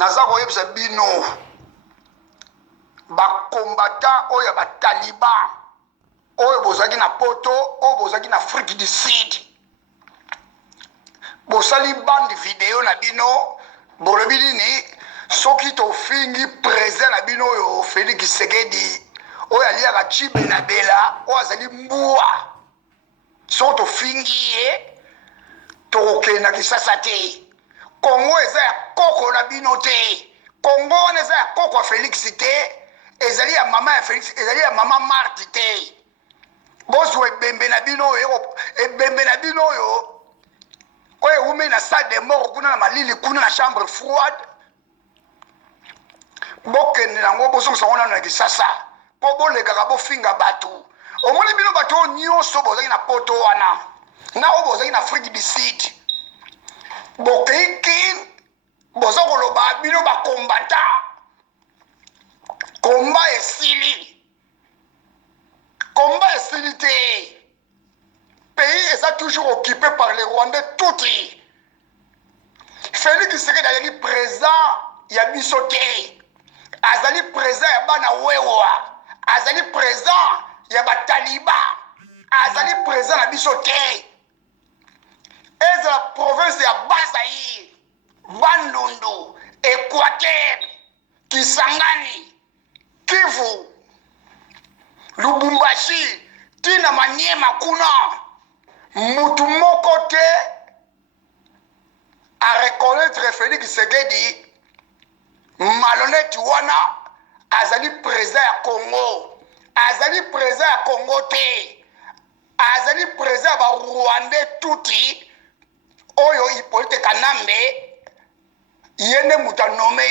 naza koyebisa bino bakombata oyo bataliban oyo bozalaki na poto oyo bozalaki na Afrique du Sud bosali bande video na bino bolobi nini soki tofingi président na bino oyo Félix Tshisekedi oyo aliaka chibe na bela oyo azali mbuwa soki tofingi ye tokokenda Kisasa te. Congo eza ya koko na bino te. Congo wana eza ya koko ya Félix te. Ezali ya mama ya Félix, ezali ya mama Marti te. Bozwa ebembe na bino oyo, ebembe na bino oyo. Oyo ume na salle de mort kuna na malili kuna na chambre froide. Bokende nango bozongisa wana na Kisasa. Po bolekaka bofinga bato. Omoni bino bato nyonso bozali na poto wana. Na oyo bozali na Afrique du Sud. Bokeiki boza koloba bino bakombata komba esili te. Pays est toujours occupé par les Rwandais touti. Félix Tshisekedi azali président ya biso te. Azali président ya bana wewa. Azali président ya bataliba. Azali président na biso te. Et la province de Bazaïr, Bandundu, Équateur, Kisangani, Kivu, Lubumbashi, Tina Maniema Kuna, Mutumoko te à reconnaître Félix Tshisekedi, malhonnête wana, azali président à Congo, azali président à Congo te, azali président à Rwandais touti. Oyo Hippolyte Kanambe yene muta nommé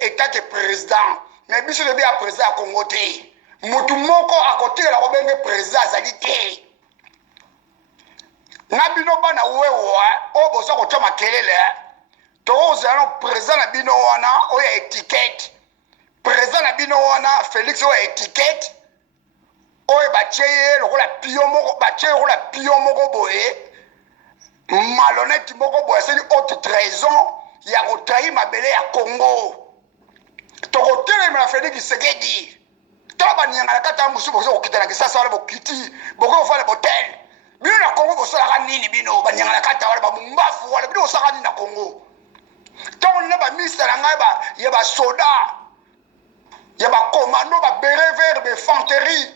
état de président mais biso de bien président à Congo te mutu moko à côté la robenge président azali te na bino bana wewa o boza ko tama kelele to ozana président na bino wana o ya étiquette président na bino wana Félix o étiquette o ba cheye lokola pio moko ba cheye lokola pio moko boye malhonnête moko boye c'est une haute trahison ya kotrahi mabele ya Congo tokotelema na Félix Tshisekedi tala banyanga na kata musu bozo kokita na Kisasa wala bokiti boko fala botel bino na Congo bosalaka nini bino banyanga na kata wala bamumbafu wala bino bosalaka nini na Congo tango nina bamisa na ngai ya basoda ya bakomando babere vert bainfanterie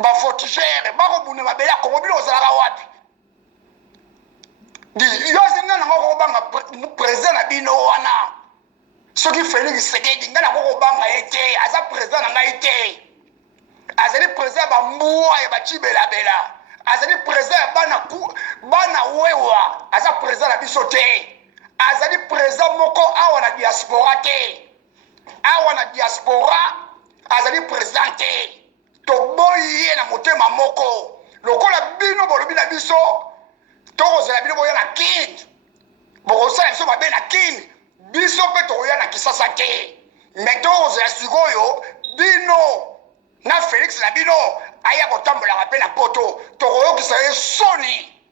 bavoltigere bakobuna mabele ya Congo bino bosalaka wapi yosi nga nango kokobanga président na bino wana soki Félix Tshisekedi nga nango kokobanga ye te aza président na ngai te azali président bambuwa ya bacibelabela azali président ya bana wewa aza président na biso te azali président moko awa na diaspora te awa na diaspora azali président te toboyi ye na motema moko lokola bino bolobi na biso tokozala bino boya na kini bokosala biso mabe na kini biso mpe tokoya na Kisasa te me tokozala sikoyo bino na Félix na bino aya kotambolaka mpe na poto tokoyokisa ye soni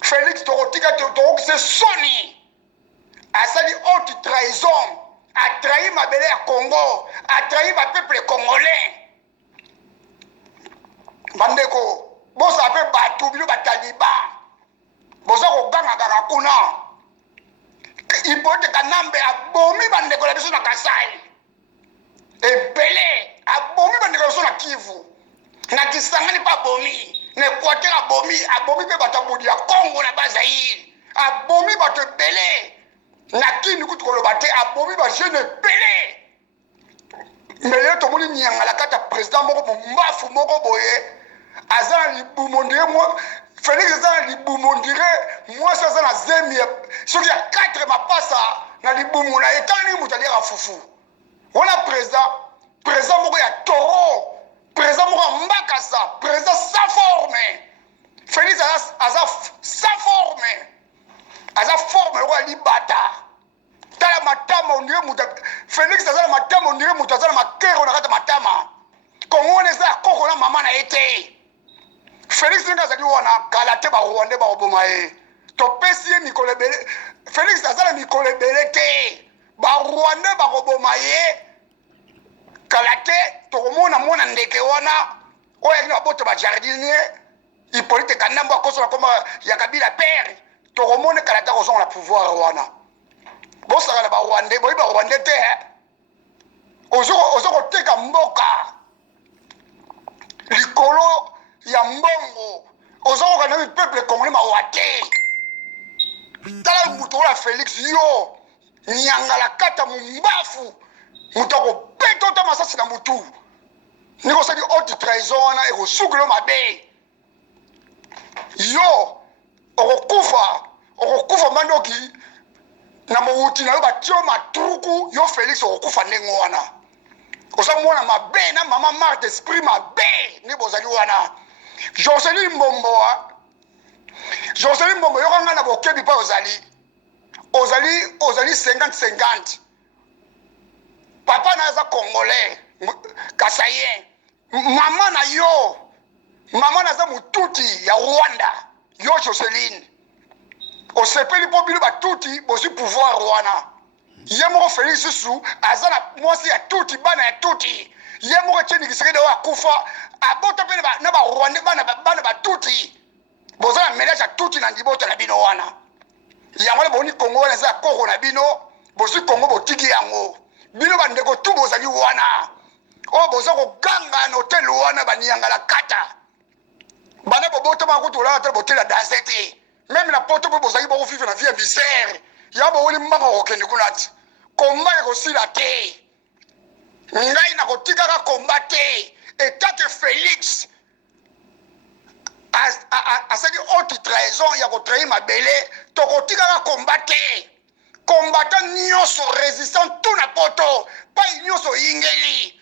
Félix tokokisa soni asali haute trahison atrahi mabele ya Congo atrahi bapeuple congolais bandeko bozala mpe bato bino bataliban boza kogangagaka kuna Hippolyte Kanambe abomi bandeko na biso na Kasai ebele abomi bandeko na biso na Kivu na Kisangani mpe abomi na Équateur abomi mpe bato abodi ya Congo na Bazaïr abomi bato ebele na kini kutu koloba te abomi bajeune ebele mele tomoni nyangala kata président moko mbafu moko boye aza na libumu ndire Félix aza na libumu ndire mwasi aza na zemi soki ya 4 mapasa na libumu na etani moto aliaka fufu wana président moko ya toro président moko ya mbakasa président sans forme Félix aza sans forme aza forme loko ya libata tala matama ondire moto Félix aza na matama ondire moto aza na makero na kata matama Kongo wana eza ya koko na mama na ye te Félix nga azali wana kala te ba Rwandais ba oboma ye topesi ye mikolo ebele Félix aza na mikolo ebele te barwandais bakoboma ye kala te tokomona ndeke wana oyo ayaki na baboto bajardinier Hippolyte Kandambo akosola koma ya Kabila père tokomona kala te akozonga na pouvoir wana bosaka na barwandais boyi barwandais te ozo koteka mboka likolo ya mbongo ozo kokana mi peuple congolais mawa te tala mutu ola Félix yo nyangala kata mumbafu mutu akopeta ota masasi na mutu nikosali haute trahison wana ekosukilo mabe yo okokufa mandoki na mowuti na yo batio matruku yo Félix okokufa ndenge wana oza mwana mabe na mama Marthe esprit mabe nde bozali wana Jocelyn Mbombo yokanga na bokebi mpa ozali 50-50 papa na aza congolais kasayen mama na aza mututi ya Rwanda yo Jocelyn osepeli mpo bino batuti bozwi pouvoir wana ye moko Félix susu aza na mwasi ya tuti bana ya tuti ye moko Etienne Tshisekedi oyo akufa abota mpe na barwandais bana batuti boza na mélange ya tuti na libota na bino wana yango le boni Kongo wana eza koko na bino bozwi Kongo botiki yango bino bandeko tu bozali wana oyo boza koganga na hotel wana baniyangala kata bana bobota bakutu olala te botela danse te même na poto mpe bozali bokofivre na vie ya misère ya bowoli mbanga kokende kuna ti komba ekosila te ngai nakotikaka komba te etate Félix asali haute trahison ya kotrahi mabele tokotikaka komba te combattant nyonso résistant tout na poto pai nyonso yingeli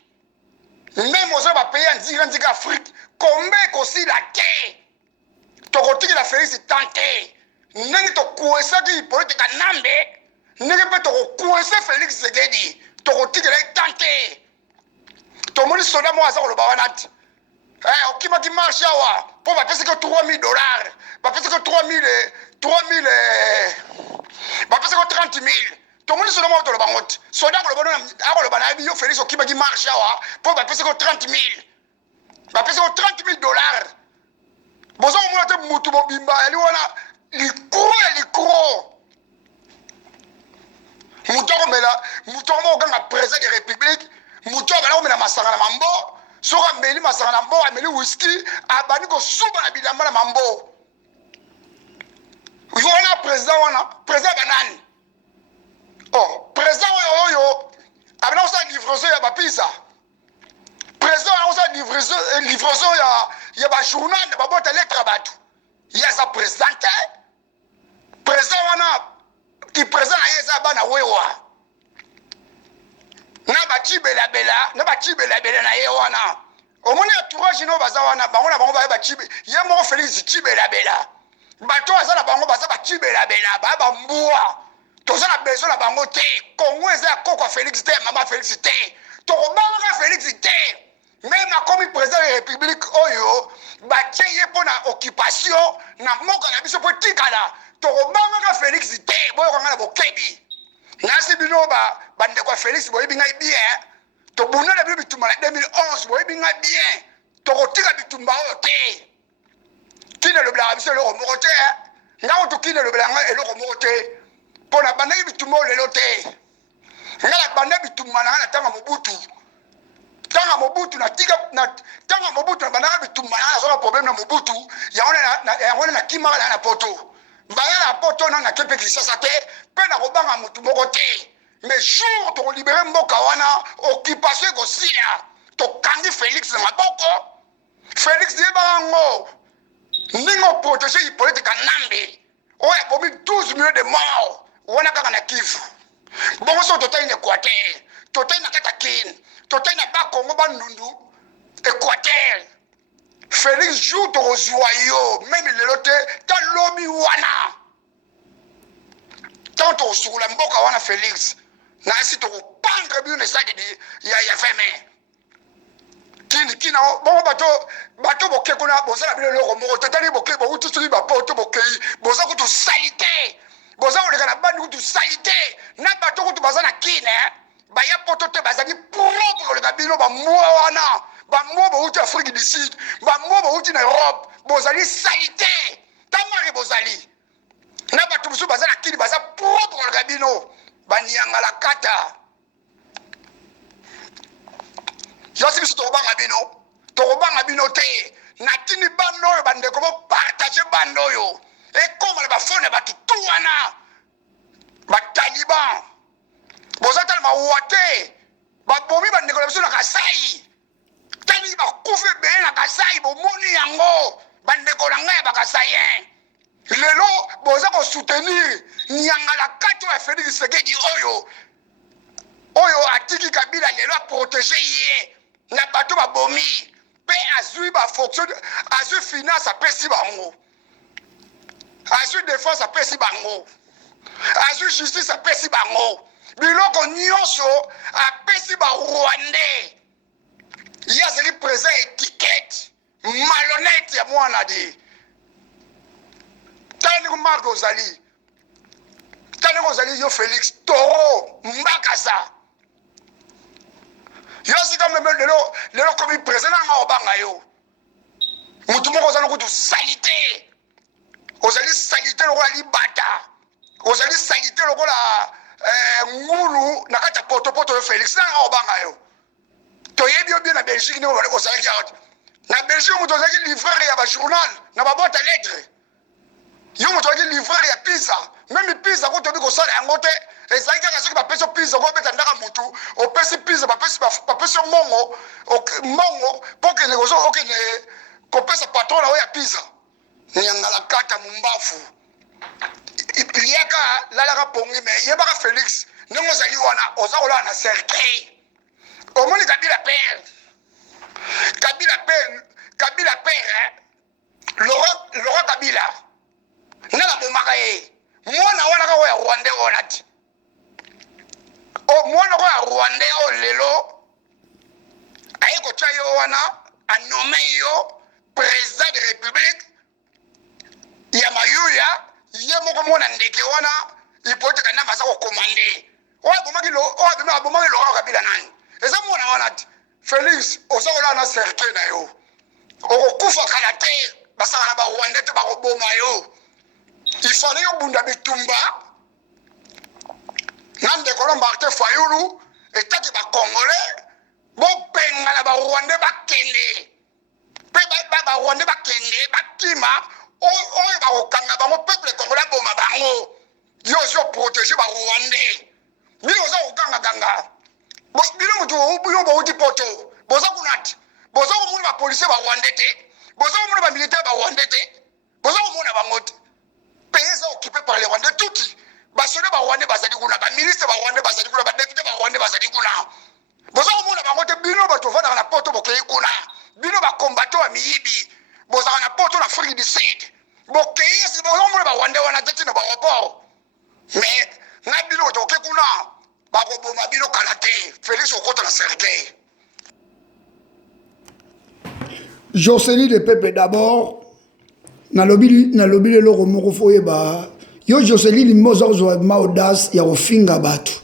même ozo bapays ya nzika Afrique komba ekosila te tokotikela Félix tante ndenge tokuesaki Hippolyte Kanambe ndenge mpe tokokuese Félix Tshisekedi tokotikela ye tante tomoni soda moko aza koloba wana ti okimaki marche awa mpo bapesaki $3000 bapesaki 3000 bapesaki 30 000 tomoni soda moko toloba ngo ti soda akoloba na yebi yo Félix okimaki marche awa mpo bapesaki 30 000 bapesaki $30,000 boza komona te mutu mobimba yali wana likuro mutu akomela mutu akoma kokanga président de république mutu abana komela masanga na mambo soki ameli masanga na mbo ameli whisky abandi kosuba na bilamba na mambo wana président banani président oyo abana kosala livraison ya bapisa président wana kosala livraison ya bajournal na babota lettre bato ye aza président te président wana président na ye eza bana wewa na bacibelabela na ye wana omoni entourage no baza wana bango na bango baye bacibe ye moko Félix cibelabela bato aza na bango baza bacibelabela baya bambwa toza na besoin na bango te Kongo eza ya koko Félix te mama Félix te tokobangaka Félix te même akomi président ya république oyo batie ye mpo na occupation na mboka na biso mpo etikala tokobangaka Félix te boyokanga na bokebi nasi bino bandeko ya Félix boyebi ngai bien tobunda na bino bitumba na 2011 boyebi ngai bien tokotika bitumba oyo te kini elobelaka biso eloko moko te ngai oto kini elobelaka ngai eloko moko te mpo na bandaki bitumba oyo lelo te ngai na banda bitumba na ngai na ntanga mobutu tanga mobutu na bandaka bitumba na azoka problème na mobutu yango na kimaka na poto baya na poto na nakepe kisasa te mpe na kobanga motu moko te mais jour tokolibere mboka wana occupation ekosila tokangi Félix na maboko Félix yebaka ngo ndenge oprotege Hippolyte Kanambe oyo abomi 12 millions de morts wana kaka na Kivu bongo so totali na Équateur totali na Katakine totali na Bakongo bandundu Équateur Félix jour tokozwa yo même lelo te talobi wana tant tokosukula mboka wana Félix na esi tokopandre bino na stade ya 20 mai ti kini na bon bato boke kuna bozala bino loko moko totali boke bo utu ba poto boke boza kutu salite boza oleka na bandi kutu salite na bato kutu bazana kine ba ya poto te bazali propre oleka bino ba mwa wana ba mwa bo utu Afrique du Sud ba mwa bo utu na Europe bozali salite tamari bozali na bato musu bazana kini baza propre oleka bino banyanga la kata yosi biso tokobanga bino te natini bando oyo bandeko bopartage bando oyo ekoma na bafone bato tu wana bataliban boza tala mawa te babomi bandeko na biso na Kasai tali bakufi ebele na Kasai bomoni yango bandeko na ngai ya bakasayen lelo boza kosoutenir nyangala kati oyo ya Félix Tshisekedi oyo atiki Kabila lelo aprotege ye na bato babomi pe azui ba fonction azui finance apesi bango azui défense apesi bango azui justice apesi bango biloko nyonso apesi ba Rwandais ye azali présent étiquette malhonnête ya mwana de tani kumarke ozali yo Félix Toro Mbakasa yo sika meme lelo komi présent nanga obanga yo mutu moko ozali kutu salite ozali salite lokola libata ozali salite lokola ngulu na kati ya potopoto yo Félix nanga obanga yo toyebi yo bien na Belgique ndenge ozalaki awa na Belgique mutu ozalaki livreur ya bajournal na babota lettre yo mutu ozalaki livreur ya pizza même pizza ko tobi kosala yango te ezalaki kaka soki bapesi pizza ko obeta ndaka mutu opesi pizza bapesi mongo mpo okende okende kopesa patron na oyo ya pizza nyangala kata mumbafu liaka lalaka pongi me yebaka Félix ndenge ozali wana oza kolala na cercueil omoni Kabila père Laurent Kabila nana bomaka ye mwana wana ka oya Rwandais wana ti mwana ko ya Rwandais o lelo aye kotia yo wana anome yo président de république ya mayuya ye moko mwana ndeke wana ipote kana maza ko commander oya bomaki Laurent Kabila nani eza mwana wana ti Félix ozokola na cercle na yo okokufa kala te basaka na ba Rwandais te bakoboma yo il fallait yo bunda bitumba nande ko Martin Fayulu etaki ba Congolais bo penga na ba Rwandais bakende pe ba Rwandais bakende bakima oyo ba okanga bango peuple congolais boma bango yo zo protéger ba Rwandais bino zo okanga ganga bo bino mutu yo bo uti poto boza kunati boza komona ba policier ba Rwandais te boza komona ba militaire ba Rwandais te boza komona bango te pays occupé par les Rwandais tuti basoda ba Rwandais bazali kuna ba ministre ba Rwandais bazali kuna ba député ba Rwandais bazali kuna boza komona bango te bino bato vanda na poto bokei kuna bino ba combattant ya miyibi boza na poto na Afrique du Sud bokei si boza komona ba Rwandais wana tete na ba report mais na bino to ke kuna ba ko boma bino kala te Félix okota na cercueil Jocelyne le peuple d'abord na lobby le loko moko foyeba yo Jocelyne mozo ma audace ya ofinga batu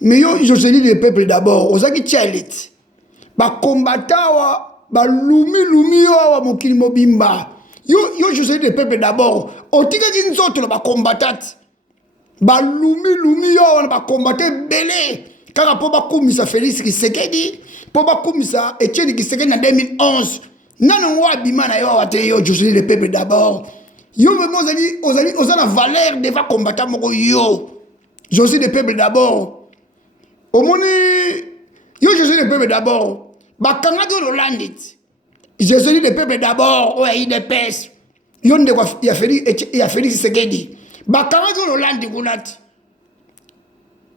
mais yo Jocelyne le peuple d'abord ozaki chalet ba kombatawa ba lumi wa mokili mobimba yo Jocelyne le peuple d'abord otika ki nzoto ba combatati ba lumi yo ba combater belé kaka po ba kumisa Félix Tshisekedi po ba kumisa Etienne Tshisekedi na 2011 non wabima na yo ate yo Jocelyne le peuple d'abord yo vraiment ozali valeur devant combattant moko yo Jocelyne le peuple d'abord omoni yo Jocelyne le peuple d'abord bakanga do Rolandit Jocelyne le peuple d'abord o ya IDPS yo ndeko ya Félix Tshisekedi bakanga do Rolandi kunati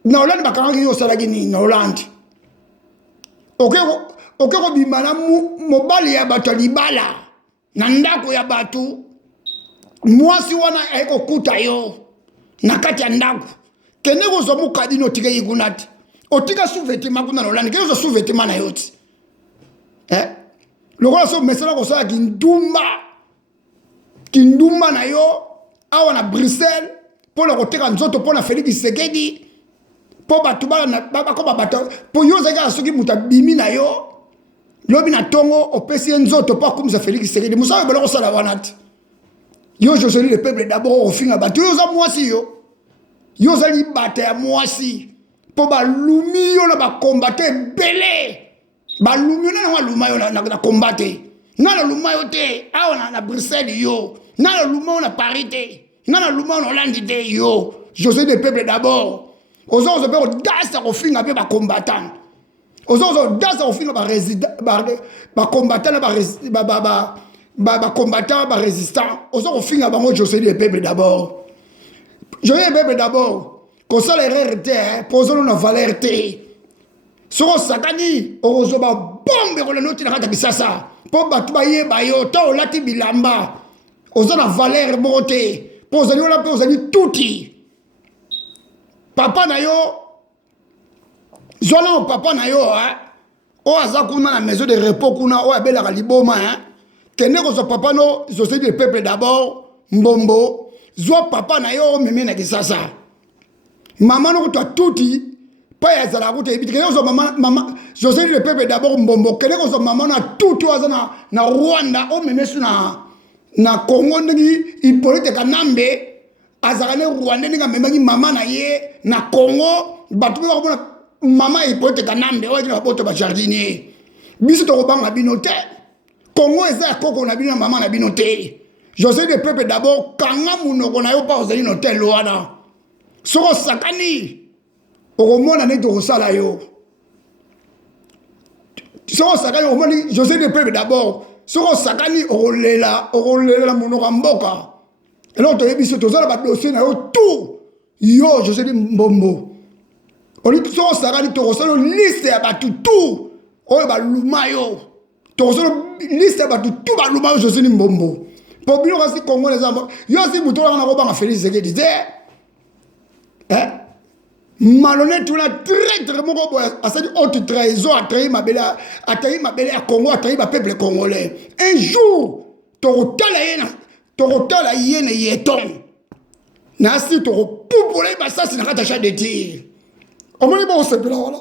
na Rolandi bakanga yo salaki ni na Rolandi oke ko bimana mobali ya bato libala na ndako ya bato mwasi wana eko kuta yo na kati ya ndako kene ko zo mukadi no tika yikunati otika sous-vêtement kuna Rolandi ke zo sous-vêtement na yoti lokola so mesala kosala kindumba na yo awa na Bruxelles pour la koteka nzoto pour na Félix Tshisekedi pour batu bakoma bata pour yo zaka soki muta bimi na yo lobi na tongo opesi nzoto pour akumisa Félix Tshisekedi musawe bala kosala wanati yo Joseli le peuple d'abord ofinga batu yo za mwasi yo za libata ya mwasi pour balumi yo na ba combattre belé balumi yo na luma yo na combattre na luma yo te awa na Bruxelles yo na luma yo na Paris te na luma yo na Hollande te yo Joseli le peuple d'abord ozo pe odasa kofinga pe ba combattant ozo dasa kofinga ba résident ba combattant ba combattant ba résistant ozo kofinga bango Joseli le peuple d'abord Joseli le peuple d'abord ko sala erreur pozo na valeur te soko sakani ozo ba bombe ko le noti na kata bisasa po batu ba yeba yo to olati bilamba ozo na valeur mote pozo ni ona pozo ni tuti papa na yo zwana papa na yo o aza kuna na maison de repos kuna o abela liboma kende ko so papa no Joseli le peuple d'abord mbombo zwa papa na yo meme na kisasa mama no to tuti pa ya zala ko te bitike yo so mama Joseli le peuple d'abord mbombo kende ko so mama na tuti aza na Rwanda o meme suna na Congo ndingi Hippolyte Kanambe azakane Rwanda ninga memaki mama na ye na Congo batu ba bona mama Hippolyte Kanambe o dina boto ba jardinier biso to banga binote Congo eza koko na bino mama na binote Joseli le peuple d'abord kanga munoko na yo pa ozali no tel wana soko sakani okomona ne to sala yo soko sakani omoni Joseli le peuple d'abord soko sakani okolela munoko mboka alors tu as vu ce toza ba dossier na yo tout yo Joseli mbombo oli so sakani to kosalo liste ya batu tout oyo ba luma yo to kosalo liste ya batu tout ba luma yo Joseli mbombo po bino kasi Congo les ambo yo si butola na ko ba Félix Tshisekedi malhonnête ou la traître moko boy asali haute trahison a trahi mabele à Congo a trahi ba peuple congolais un jour to kotala yena tokotala yene yeton nasi tokopupola basasi na kata cha de tir omoni ba osepela wala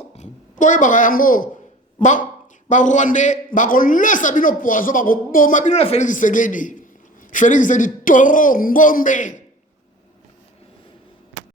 boye ba yango ba Rwandais ba kolesa bino poison ba koboma bino na Félix Tshisekedi toro ngombe